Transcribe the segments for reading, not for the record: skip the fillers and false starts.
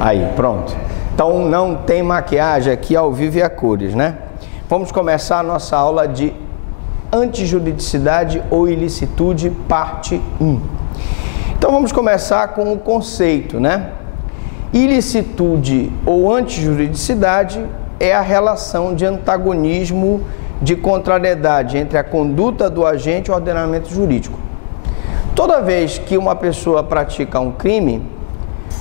Aí, pronto. Então não tem maquiagem aqui ao vivo e a cores, né? Vamos começar a nossa aula de antijuridicidade ou ilicitude, parte 1. Então vamos começar com o conceito, né? Ilicitude ou antijuridicidade é a relação de antagonismo, de contrariedade entre a conduta do agente e o ordenamento jurídico. Toda vez que uma pessoa pratica um crime,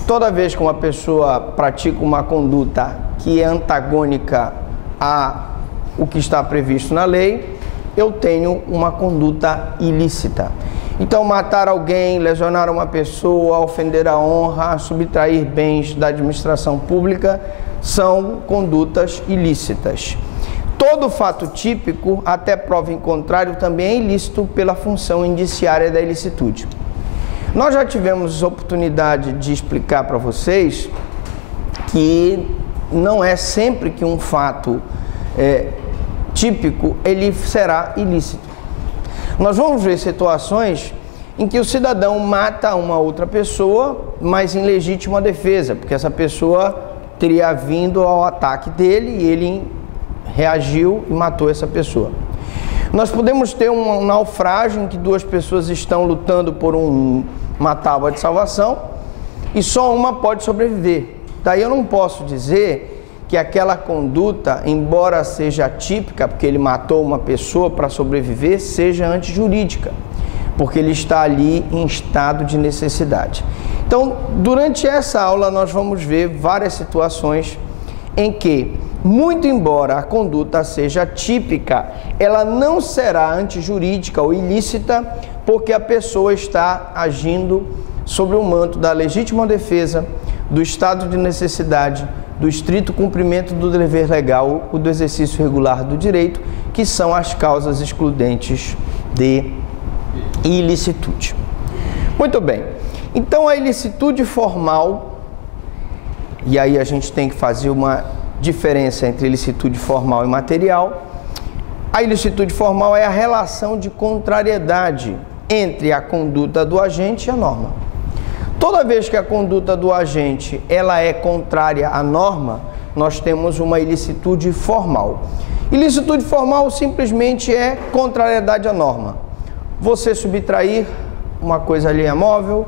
toda vez que uma pessoa pratica uma conduta que é antagônica a o que está previsto na lei, eu tenho uma conduta ilícita. Então, matar alguém, lesionar uma pessoa, ofender a honra, subtrair bens da administração pública são condutas ilícitas. Todo fato típico, até prova em contrário, também é ilícito pela função indiciária da ilicitude. Nós já tivemos oportunidade de explicar para vocês que não é sempre que um fato típico ele será ilícito. Nós vamos ver situações em que o cidadão mata uma outra pessoa, mas em legítima defesa, porque essa pessoa teria vindo ao ataque dele e ele reagiu e matou essa pessoa. Nós podemos ter um naufrágio em que duas pessoas estão lutando por uma tábua de salvação e só uma pode sobreviver. Daí eu não posso dizer que aquela conduta, embora seja atípica, porque ele matou uma pessoa para sobreviver, seja antijurídica, porque ele está ali em estado de necessidade. Então, durante essa aula nós vamos ver várias situações em que, muito embora a conduta seja típica, ela não será antijurídica ou ilícita, porque a pessoa está agindo sobre o manto da legítima defesa, do estado de necessidade, do estrito cumprimento do dever legal ou do exercício regular do direito, que são as causas excludentes de ilicitude. Muito bem. Então, a ilicitude formal, e aí a gente tem que fazer uma diferença entre ilicitude formal e material. A ilicitude formal é a relação de contrariedade entre a conduta do agente e a norma. Toda vez que a conduta do agente ela é contrária à norma, nós temos uma ilicitude formal. Ilicitude formal simplesmente é contrariedade à norma. Você subtrair uma coisa alheia móvel,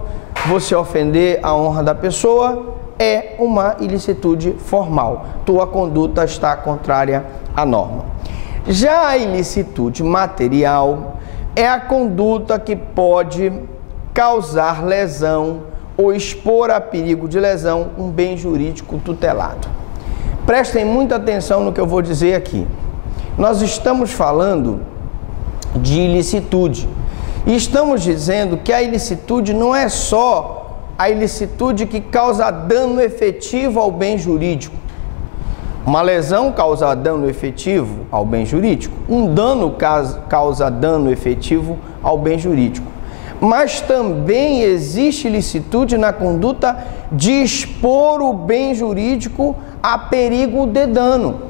você ofender a honra da pessoa, é uma ilicitude formal. Tua conduta está contrária à norma. Já a ilicitude material é a conduta que pode causar lesão ou expor a perigo de lesão um bem jurídico tutelado. Prestem muita atenção no que eu vou dizer aqui. Nós estamos falando de ilicitude e estamos dizendo que a ilicitude não é só a ilicitude que causa dano efetivo ao bem jurídico. Uma lesão causa dano efetivo ao bem jurídico. Um dano causa dano efetivo ao bem jurídico. Mas também existe ilicitude na conduta de expor o bem jurídico a perigo de dano.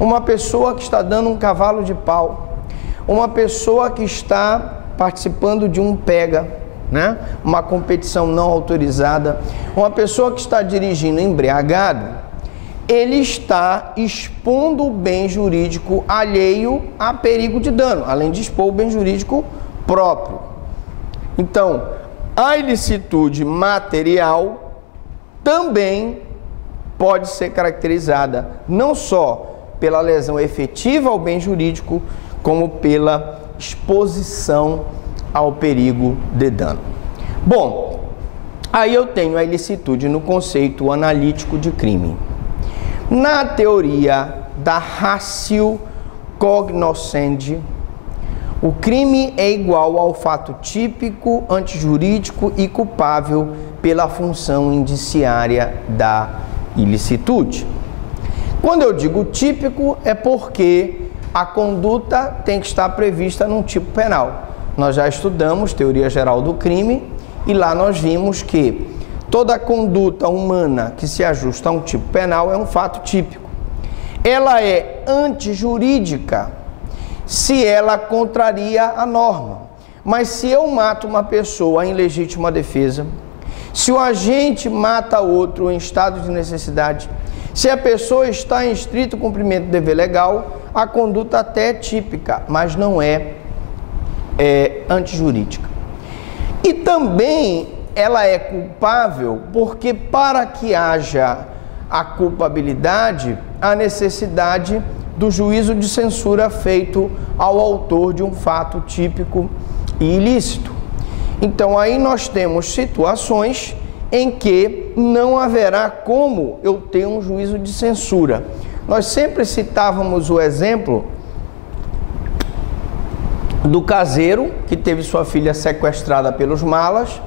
Uma pessoa que está dando um cavalo de pau, uma pessoa que está participando de um pega, né? Uma competição não autorizada, uma pessoa que está dirigindo embriagado, ele está expondo o bem jurídico alheio a perigo de dano, além de expor o bem jurídico próprio. Então, a ilicitude material também pode ser caracterizada não só pela lesão efetiva ao bem jurídico, como pela exposição ao perigo de dano. Bom, aí eu tenho a ilicitude no conceito analítico de crime. Na teoria da ratio cognoscendi, o crime é igual ao fato típico, antijurídico e culpável pela função indiciária da ilicitude. Quando eu digo típico, é porque a conduta tem que estar prevista num tipo penal. Nós já estudamos teoria geral do crime e lá nós vimos que toda conduta humana que se ajusta a um tipo penal é um fato típico. Ela é antijurídica se ela contraria a norma. Mas se eu mato uma pessoa em legítima defesa, Se o agente mata outro em estado de necessidade, se a pessoa está em estrito cumprimento do dever legal, a conduta até é típica, mas não é antijurídica. E também ela é culpável porque para que haja a culpabilidade, há necessidade do juízo de censura feito ao autor de um fato típico e ilícito. Então aí nós temos situações em que não haverá como eu ter um juízo de censura. Nós sempre citávamos o exemplo do caseiro que teve sua filha sequestrada pelos malas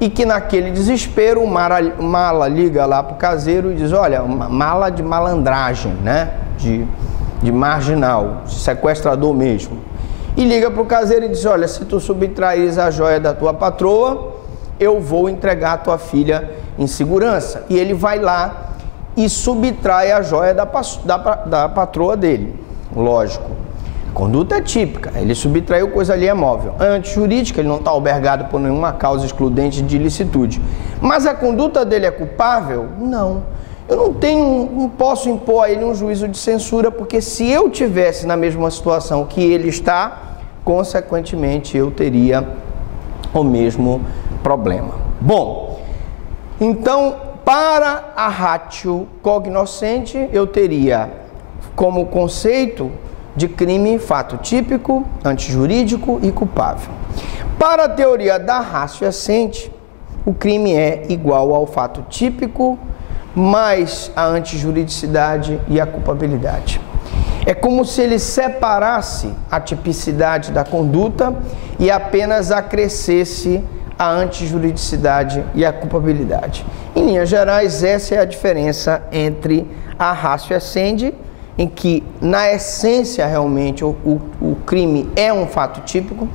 e que naquele desespero o mala liga lá para o caseiro e diz, olha, uma mala de malandragem, né? De marginal, sequestrador mesmo. E liga para o caseiro e diz, olha, se tu subtraís a joia da tua patroa, eu vou entregar a tua filha em segurança. E ele vai lá e subtrai a joia da patroa dele. Lógico. A conduta é típica. Ele subtraiu coisa ali móvel. É antijurídica, ele não está albergado por nenhuma causa excludente de ilicitude. Mas a conduta dele é culpável? Não. Eu não posso impor a ele um juízo de censura, porque se eu tivesse na mesma situação que ele está, consequentemente eu teria o mesmo problema. Bom, então, para a ratio cognoscente, eu teria como conceito de crime fato típico, antijurídico e culpável. Para a teoria da ratio essente, o crime é igual ao fato típico, mais a antijuridicidade e a culpabilidade. É como se ele separasse a tipicidade da conduta e apenas acrescesse a antijuridicidade e a culpabilidade. Em linhas gerais, essa é a diferença entre a ratio essende, em que na essência realmente o crime é um fato típico,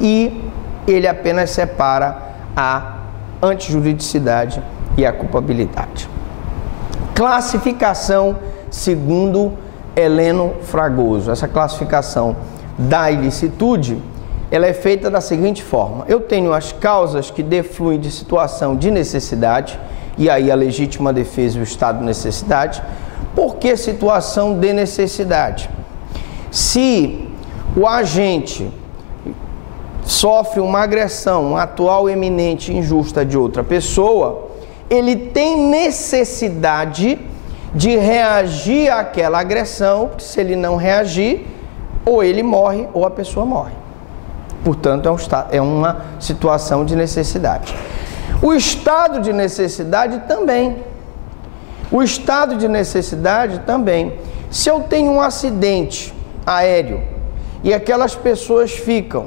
e ele apenas separa a antijuridicidade e a culpabilidade. Classificação segundo Heleno Fragoso. Essa classificação da ilicitude, ela é feita da seguinte forma: eu tenho as causas que defluem de situação de necessidade, e aí a legítima defesa e o estado de necessidade. Por que situação de necessidade? Se o agente sofre uma agressão atual, eminente e injusta de outra pessoa, ele tem necessidade de reagir àquela agressão, porque se ele não reagir, ou ele morre ou a pessoa morre. Portanto, é uma situação de necessidade. O estado de necessidade também. O estado de necessidade também. Se eu tenho um acidente aéreo e aquelas pessoas ficam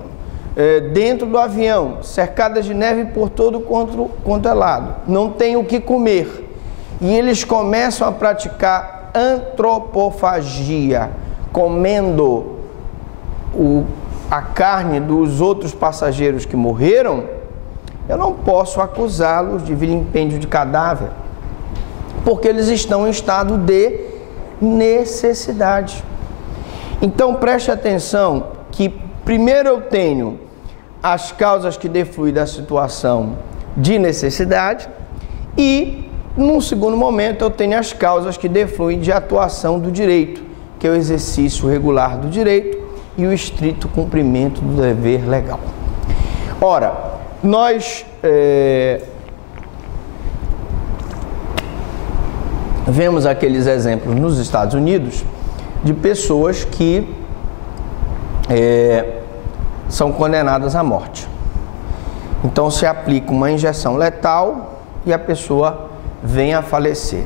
dentro do avião, cercadas de neve por todo quanto é lado, não tem o que comer, e eles começam a praticar antropofagia, comendo a carne dos outros passageiros que morreram, eu não posso acusá-los de vilipêndio de cadáver, porque eles estão em estado de necessidade. Então preste atenção que primeiro eu tenho as causas que defluem da situação de necessidade e, num segundo momento, eu tenho as causas que defluem de atuação do direito, que é o exercício regular do direito e o estrito cumprimento do dever legal. Ora, nós vemos aqueles exemplos nos Estados Unidos de pessoas que são condenadas à morte. Então se aplica uma injeção letal e a pessoa vem a falecer.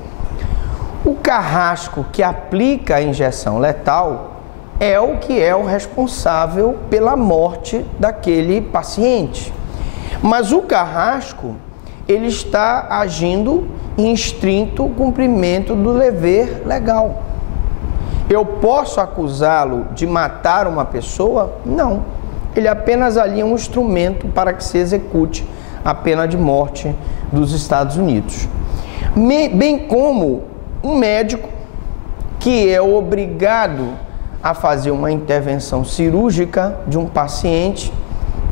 O carrasco que aplica a injeção letal é o que é o responsável pela morte daquele paciente. Mas o carrasco, ele está agindo em estrito cumprimento do dever legal. Eu posso acusá-lo de matar uma pessoa? Não. Ele apenas ali é um instrumento para que se execute a pena de morte dos Estados Unidos. Bem como um médico que é obrigado a fazer uma intervenção cirúrgica de um paciente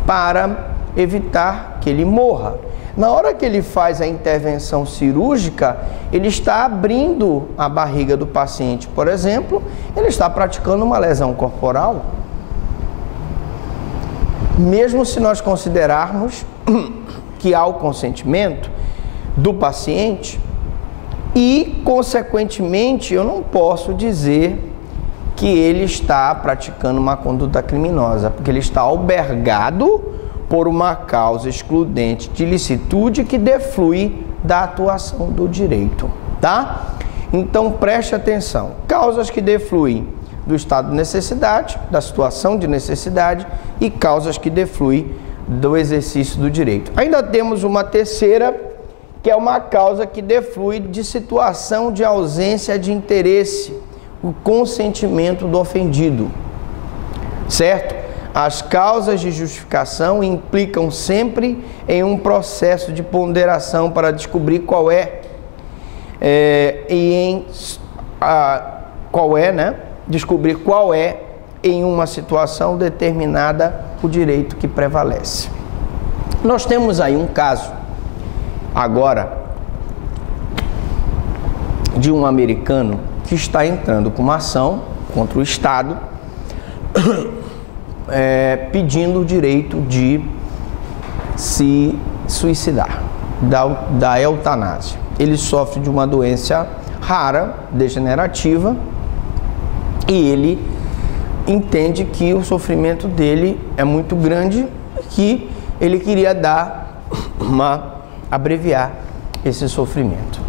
para evitar que ele morra. Na hora que ele faz a intervenção cirúrgica, ele está abrindo a barriga do paciente, por exemplo, ele está praticando uma lesão corporal. Mesmo se nós considerarmos que há o consentimento do paciente e, consequentemente, eu não posso dizer que ele está praticando uma conduta criminosa, porque ele está albergado por uma causa excludente de ilicitude que deflui da atuação do direito, tá? Então, preste atenção. Causas que defluem do estado de necessidade, da situação de necessidade e causas que defluem do exercício do direito. Ainda temos uma terceira, que é uma causa que deflui de situação de ausência de interesse, o consentimento do ofendido, certo? As causas de justificação implicam sempre em um processo de ponderação para descobrir descobrir qual é em uma situação determinada o direito que prevalece. Nós temos aí um caso agora de um americano que está entrando com uma ação contra o Estado pedindo o direito de se suicidar, da eutanásia. Ele sofre de uma doença rara, degenerativa, e ele entende que o sofrimento dele é muito grande, que ele queria abreviar esse sofrimento.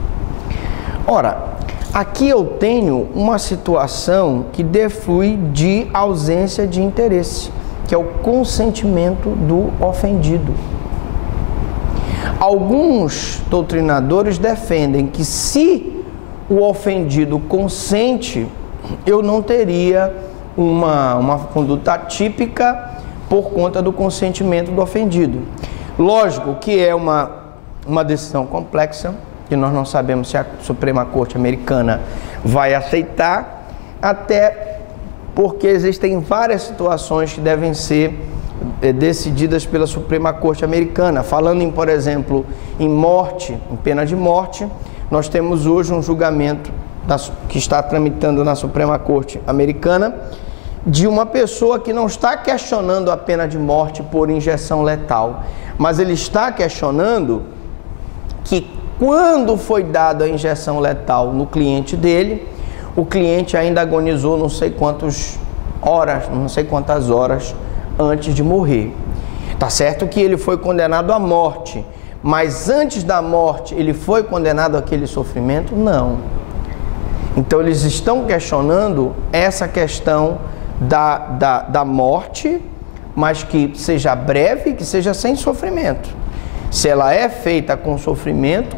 Ora, aqui eu tenho uma situação que deflui de ausência de interesse, que é o consentimento do ofendido. Alguns doutrinadores defendem que se o ofendido consente, eu não teria uma conduta típica por conta do consentimento do ofendido. Lógico que é uma decisão complexa, que nós não sabemos se a Suprema Corte Americana vai aceitar, até porque existem várias situações que devem ser decididas pela Suprema Corte Americana. Falando em, por exemplo, em morte, em pena de morte, nós temos hoje um julgamento que está tramitando na Suprema Corte Americana de uma pessoa que não está questionando a pena de morte por injeção letal, mas ele está questionando que quando foi dada a injeção letal no cliente dele, o cliente ainda agonizou não sei quantas horas antes de morrer. Tá certo que ele foi condenado à morte, mas antes da morte ele foi condenado àquele sofrimento? Não. Então eles estão questionando essa questão da morte, mas que seja breve, que seja sem sofrimento. Se ela é feita com sofrimento,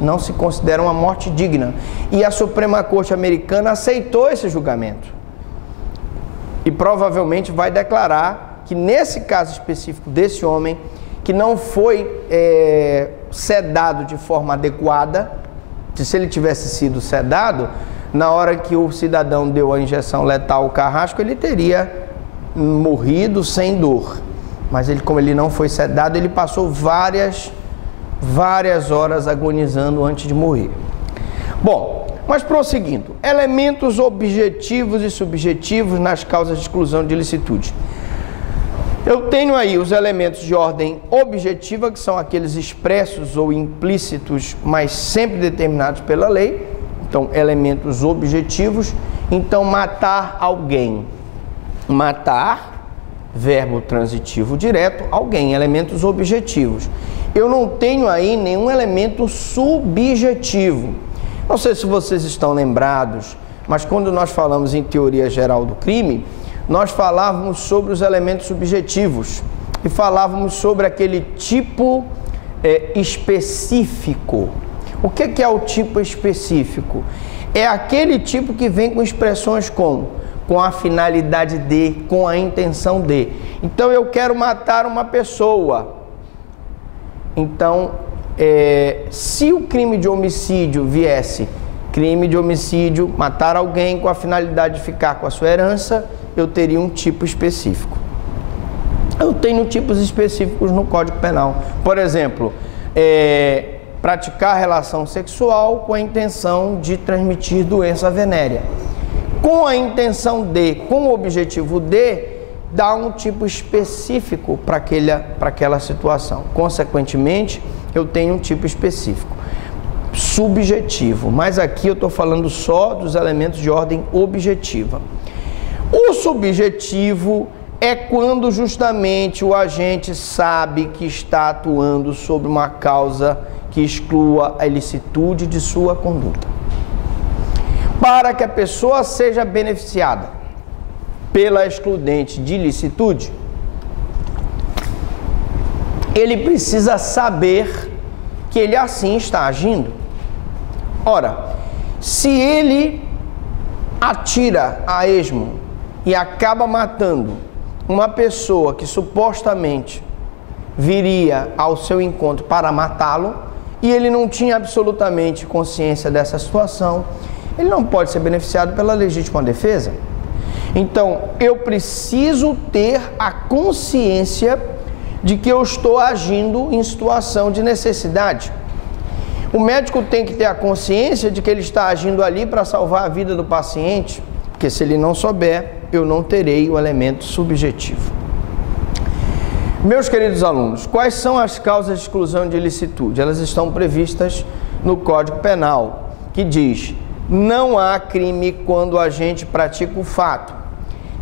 não se considera uma morte digna. E a Suprema Corte Americana aceitou esse julgamento. E provavelmente vai declarar que nesse caso específico desse homem, que não foi sedado de forma adequada, se ele tivesse sido sedado, na hora que o cidadão deu a injeção letal ao carrasco, ele teria morrido sem dor. Mas como ele não foi sedado, ele passou várias horas agonizando antes de morrer. Bom, mas prosseguindo, elementos objetivos e subjetivos nas causas de exclusão de ilicitude. Eu tenho aí os elementos de ordem objetiva, que são aqueles expressos ou implícitos, mas sempre determinados pela lei. Então, elementos objetivos. Então, matar alguém. Matar, verbo transitivo direto, alguém, elementos objetivos. Eu não tenho aí nenhum elemento subjetivo. Não sei se vocês estão lembrados, mas quando nós falamos em teoria geral do crime, nós falávamos sobre os elementos subjetivos e falávamos sobre aquele tipo específico. O que é o tipo específico? É aquele tipo que vem com expressões com a finalidade de, com a intenção de. Então, eu quero matar uma pessoa. Então, se o crime de homicídio viesse, crime de homicídio, matar alguém com a finalidade de ficar com a sua herança, eu teria um tipo específico. eu tenho tipos específicos no Código Penal. Por exemplo, praticar relação sexual com a intenção de transmitir doença venérea. Com a intenção de, com o objetivo de, dar um tipo específico para aquela situação. Consequentemente, eu tenho um tipo específico. Subjetivo, mas aqui eu estou falando só dos elementos de ordem objetiva. O subjetivo é quando justamente o agente sabe que está atuando sobre uma causa que exclua a ilicitude de sua conduta. Para que a pessoa seja beneficiada pela excludente de ilicitude, ele precisa saber que ele assim está agindo. Ora, se ele atira a esmo e acaba matando uma pessoa que supostamente viria ao seu encontro para matá-lo, e ele não tinha absolutamente consciência dessa situação, ele não pode ser beneficiado pela legítima defesa. Então, eu preciso ter a consciência de que eu estou agindo em situação de necessidade. O médico tem que ter a consciência de que ele está agindo ali para salvar a vida do paciente, porque se ele não souber, eu não terei o elemento subjetivo. Meus queridos alunos, quais são as causas de exclusão de ilicitude? Elas estão previstas no Código Penal, que diz: não há crime quando o agente pratica o fato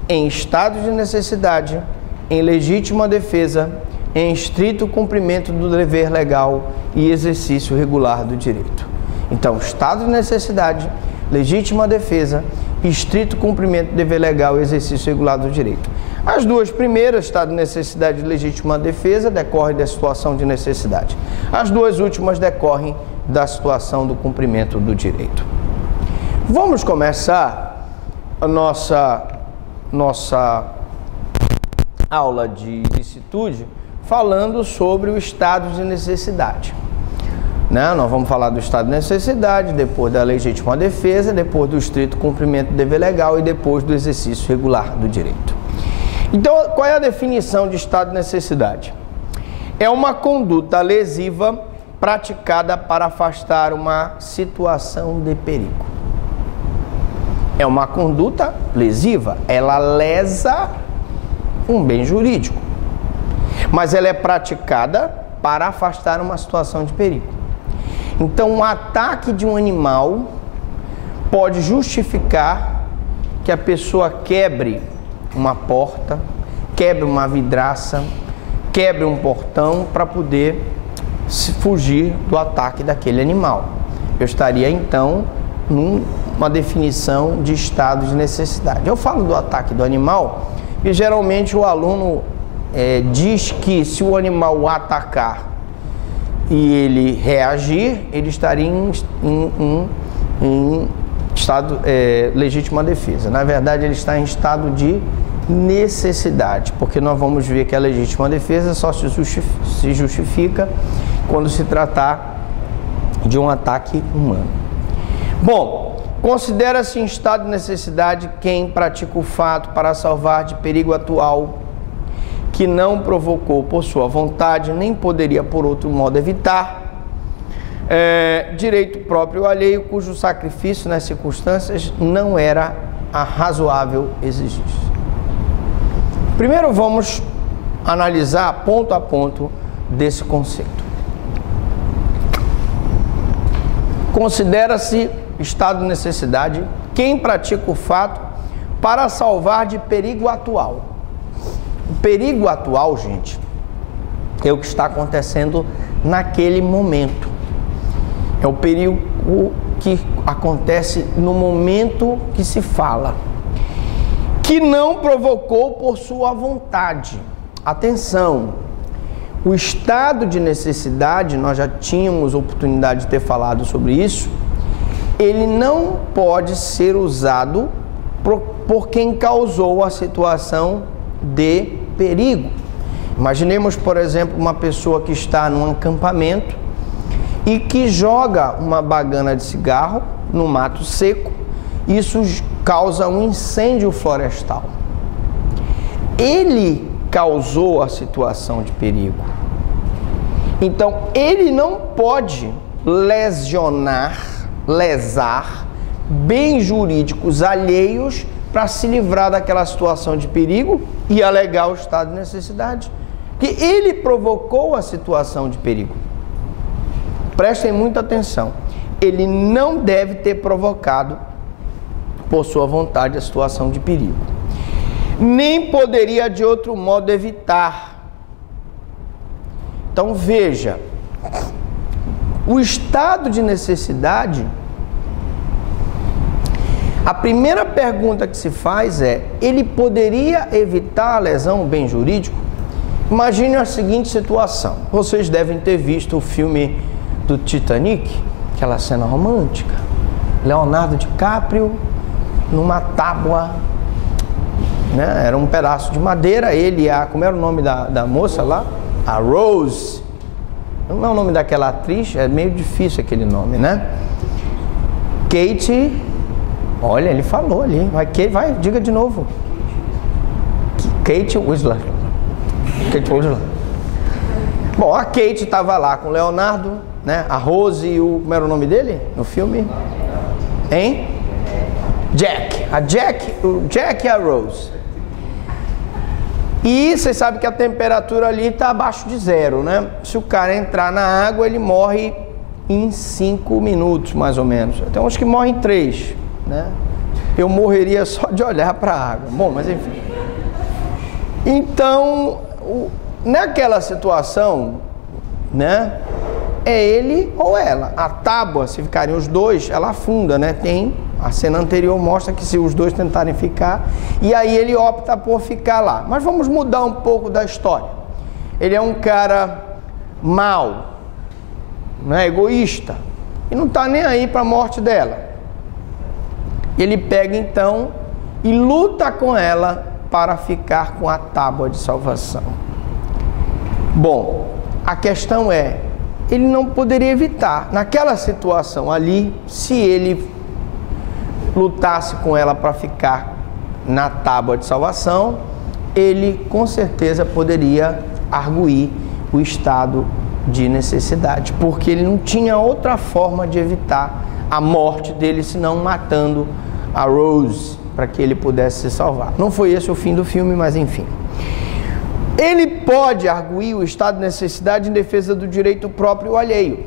em estado de necessidade, em legítima defesa, em estrito cumprimento do dever legal e exercício regular do direito. Então, estado de necessidade, legítima defesa, estrito cumprimento do dever legal e exercício regular do direito. As duas primeiras, estado de necessidade e legítima defesa, decorrem da situação de necessidade. As duas últimas decorrem da situação do cumprimento do direito. Vamos começar a nossa aula de ilicitude falando sobre o estado de necessidade. Nós vamos falar do estado de necessidade, depois da legítima defesa, depois do estrito cumprimento do dever legal e depois do exercício regular do direito. Então, qual é a definição de estado de necessidade? É uma conduta lesiva praticada para afastar uma situação de perigo. É uma conduta lesiva, ela lesa um bem jurídico, mas ela é praticada para afastar uma situação de perigo. Então, um ataque de um animal pode justificar que a pessoa quebre uma porta, quebre uma vidraça, quebre um portão para poder fugir do ataque daquele animal. Eu estaria, então, numa definição de estado de necessidade. Eu falo do ataque do animal e geralmente o aluno diz que se o animal o atacar e ele reagir, ele estaria em estado legítima defesa. Na verdade, ele está em estado de necessidade, porque nós vamos ver que a legítima defesa só se justifica quando se tratar de um ataque humano. Bom, considera-se em estado de necessidade quem pratica o fato para salvar de perigo atual que não provocou por sua vontade, nem poderia por outro modo evitar, direito próprio alheio, cujo sacrifício nas circunstâncias não era a razoável exigir. Primeiro vamos analisar ponto a ponto desse conceito. Considera-se estado de necessidade quem pratica o fato para salvar de perigo atual. O perigo atual, gente, é o que está acontecendo naquele momento. É o perigo que acontece no momento que se fala, que não provocou por sua vontade. Atenção, o estado de necessidade, nós já tínhamos oportunidade de ter falado sobre isso, ele não pode ser usado por quem causou a situação de perigo. Imaginemos, por exemplo, uma pessoa que está num acampamento e que joga uma bagana de cigarro no mato seco. Isso causa um incêndio florestal. Ele causou a situação de perigo. Então, ele não pode lesar bens jurídicos alheios para se livrar daquela situação de perigo e alegar o estado de necessidade. Porque ele provocou a situação de perigo. Prestem muita atenção. Ele não deve ter provocado, por sua vontade, a situação de perigo. Nem poderia de outro modo evitar. Então veja, o estado de necessidade, a primeira pergunta que se faz é: ele poderia evitar a lesão ao bem jurídico? Imagine a seguinte situação. Vocês devem ter visto o filme do Titanic, aquela cena romântica. Leonardo DiCaprio numa tábua, né? Era um pedaço de madeira, ele e a... Como era o nome da moça lá? A Rose. Não é o nome daquela atriz? É meio difícil aquele nome, né? Kate... Olha, ele falou ali. Vai, diga de novo. Kate Winslet. Kate Winslet. Bom, a Kate estava lá com o Leonardo, né? A Rose e o... Como era o nome dele no filme? Hein? Jack. O Jack e a Rose. E vocês sabem que a temperatura ali está abaixo de zero, né? Se o cara entrar na água, ele morre em 5 minutos, mais ou menos. Tem uns que morrem em 3, né? Eu morreria só de olhar para a água. Bom, mas enfim. Então, naquela situação, né? É ele ou ela. A tábua, se ficarem os dois, ela afunda, né? A cena anterior mostra que se os dois tentarem ficar, e aí ele opta por ficar lá. Mas vamos mudar um pouco da história. Ele é um cara mau, né? Egoísta, e não está nem aí para a morte dela. Ele pega então e luta com ela para ficar com a tábua de salvação. Bom, a questão é, ele não poderia evitar. Naquela situação ali, se ele lutasse com ela para ficar na tábua de salvação, ele com certeza poderia arguir o estado de necessidade, porque ele não tinha outra forma de evitar a morte dele, senão matando a Rose, para que ele pudesse se salvar. Não foi esse o fim do filme, mas enfim. Ele pode arguir o estado de necessidade em defesa do direito próprio alheio.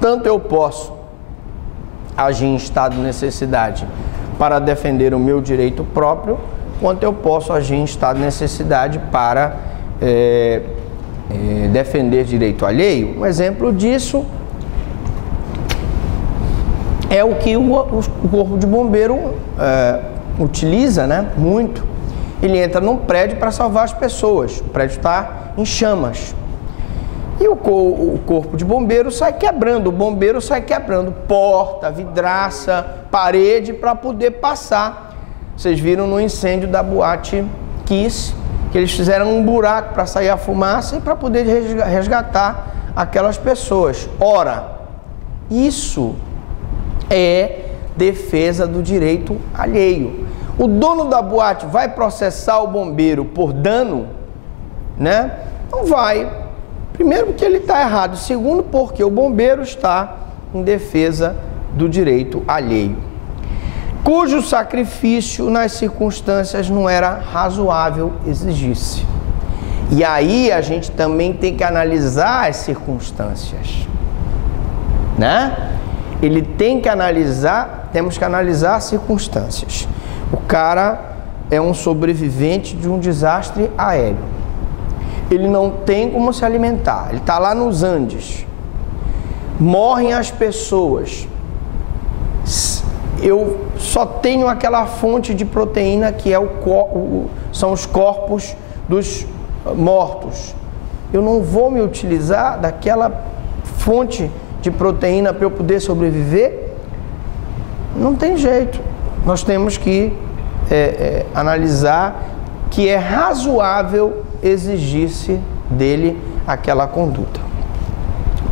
Tanto eu posso agir em estado de necessidade para defender o meu direito próprio, quanto eu posso agir em estado de necessidade para defender direito alheio. Um exemplo disso é o que o corpo de bombeiro utiliza, né? Muito. Ele entra num prédio para salvar as pessoas. O prédio está em chamas. E o corpo de bombeiro sai quebrando, o bombeiro sai quebrando porta, vidraça, parede para poder passar. Vocês viram no incêndio da boate Kiss, que eles fizeram um buraco para sair a fumaça e para poder resgatar aquelas pessoas. Ora, isso é defesa do direito alheio. O dono da boate vai processar o bombeiro por dano, né? Não vai. Primeiro, porque ele está errado. Segundo, porque o bombeiro está em defesa do direito alheio, cujo sacrifício nas circunstâncias não era razoável exigir-se. E aí a gente também tem que analisar as circunstâncias, né? Ele tem que analisar, temos que analisar as circunstâncias. O cara é um sobrevivente de um desastre aéreo. Ele não tem como se alimentar. Ele está lá nos Andes. Morrem as pessoas. Eu só tenho aquela fonte de proteína que é são os corpos dos mortos. Eu não vou me utilizar daquela fonte de proteína para eu poder sobreviver? Não tem jeito. Nós temos que analisar que é razoável exigir-se dele aquela conduta.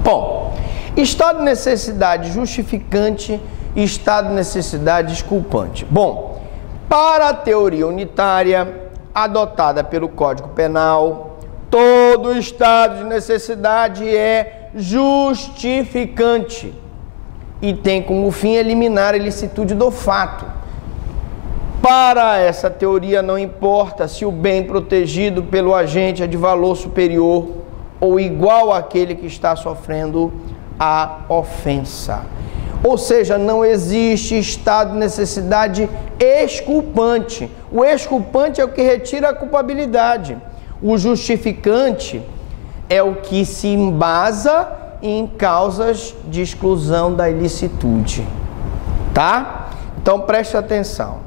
Bom, estado de necessidade justificante e estado de necessidade desculpante. Bom, para a teoria unitária, adotada pelo Código Penal. Todo estado de necessidade é justificante e tem como fim eliminar a ilicitude do fato. Para essa teoria, não importa se o bem protegido pelo agente é de valor superior ou igual àquele que está sofrendo a ofensa. Ou seja, não existe estado de necessidade exculpante. O exculpante é o que retira a culpabilidade. O justificante é o que se embasa em causas de exclusão da ilicitude. Tá? Então preste atenção.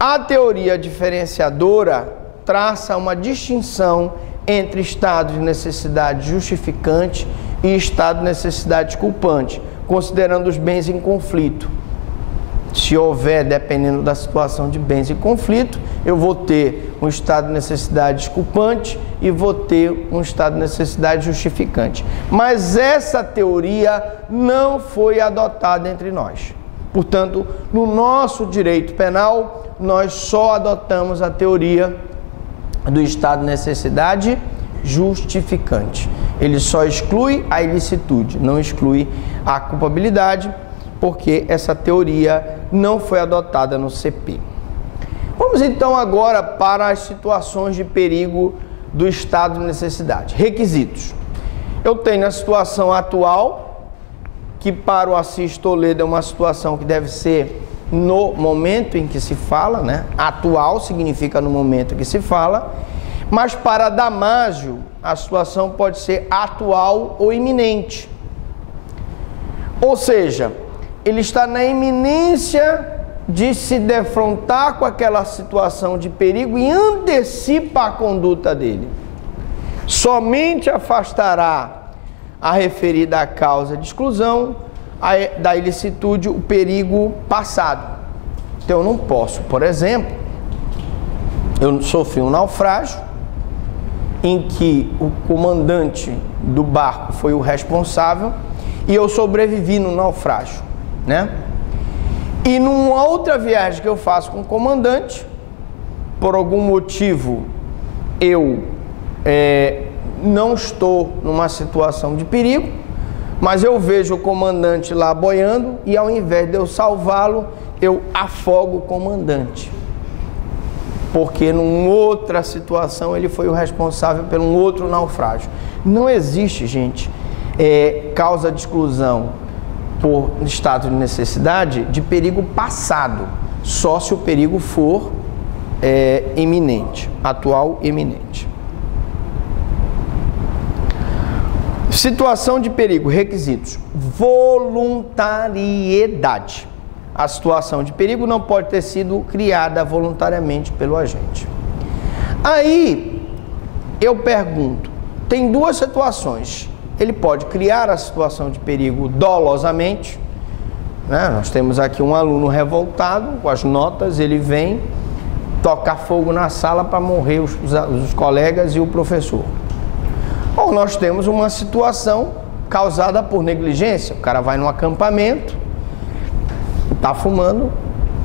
A teoria diferenciadora traça uma distinção entre estado de necessidade justificante e estado de necessidade culpante, considerando os bens em conflito. Se houver, dependendo da situação de bens em conflito, eu vou ter um estado de necessidade desculpante e vou ter um estado de necessidade justificante. Mas essa teoria não foi adotada entre nós. Portanto, no nosso direito penal, nós só adotamos a teoria do estado de necessidade justificante. Ele só exclui a ilicitude, não exclui a culpabilidade, porque essa teoria não foi adotada no CP. Vamos então agora para as situações de perigo do estado de necessidade. Requisitos. Eu tenho a situação atual, que para o Assis Toledo é uma situação que deve ser no momento em que se fala, né? Atual significa no momento em que se fala, mas para Damásio a situação pode ser atual ou iminente. Ou seja, ele está na iminência de se defrontar com aquela situação de perigo e antecipa a conduta dele. Somente afastará a referida causa de exclusão da ilicitude o perigo passado. Então eu não posso, por exemplo, eu sofri um naufrágio em que o comandante do barco foi o responsável e eu sobrevivi no naufrágio, né? E numa outra viagem que eu faço com o comandante, por algum motivo eu não estou numa situação de perigo, mas eu vejo o comandante lá boiando e ao invés de eu salvá-lo, eu afogo o comandante. Porque numa outra situação ele foi o responsável por um outro naufrágio. Não existe, gente, causa de exclusão por estado de necessidade de perigo passado, só se o perigo for iminente, atual iminente. Situação de perigo, requisitos: voluntariedade. A situação de perigo não pode ter sido criada voluntariamente pelo agente. Aí eu pergunto, tem duas situações. Ele pode criar a situação de perigo dolosamente, né? Nós temos aqui um aluno revoltado com as notas, ele vem tocar fogo na sala para morrer os colegas e o professor. Ou nós temos uma situação causada por negligência. O cara vai num acampamento, está fumando,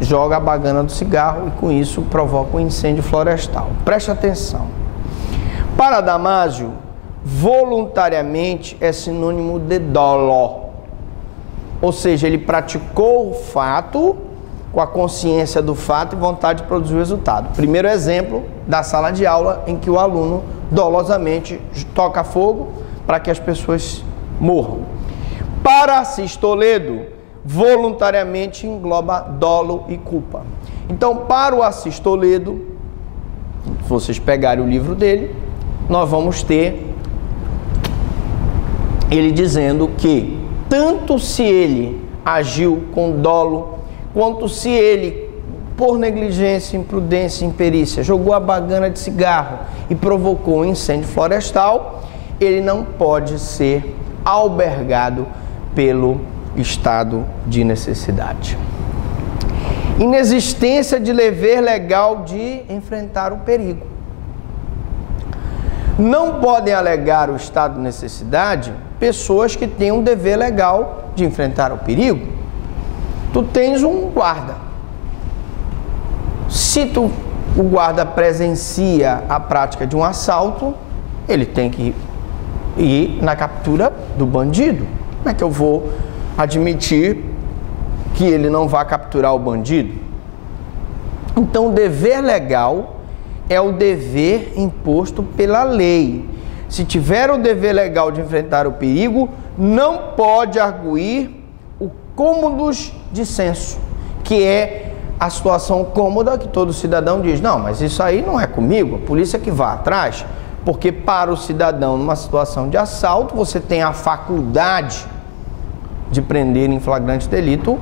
joga a bagana do cigarro e com isso provoca um incêndio florestal. Preste atenção. Para Damásio, voluntariamente é sinônimo de dolo. Ou seja, ele praticou o fato com a consciência do fato e vontade de produzir o resultado. Primeiro exemplo da sala de aula em que o aluno dolosamente toca fogo para que as pessoas morram. Para Assis Toledo, voluntariamente engloba dolo e culpa. Então, para o Assis Toledo, se vocês pegarem o livro dele, nós vamos ter ele dizendo que tanto se ele agiu com dolo, quanto se ele, por negligência, imprudência, imperícia, jogou a bagana de cigarro e provocou um incêndio florestal, ele não pode ser albergado pelo estado de necessidade. Inexistência de dever legal de enfrentar o perigo. Não podem alegar o estado de necessidade pessoas que têm um dever legal de enfrentar o perigo. Tu tens um guarda. Se tu o guarda presencia a prática de um assalto, ele tem que ir na captura do bandido. Como é que eu vou admitir que ele não vá capturar o bandido? Então, o dever legal é o dever imposto pela lei. Se tiver o dever legal de enfrentar o perigo, não pode arguir o cômodos de senso, que é a situação cômoda que todo cidadão diz: não, mas isso aí não é comigo, a polícia que vá atrás. Porque para o cidadão, numa situação de assalto, você tem a faculdade de prender em flagrante delito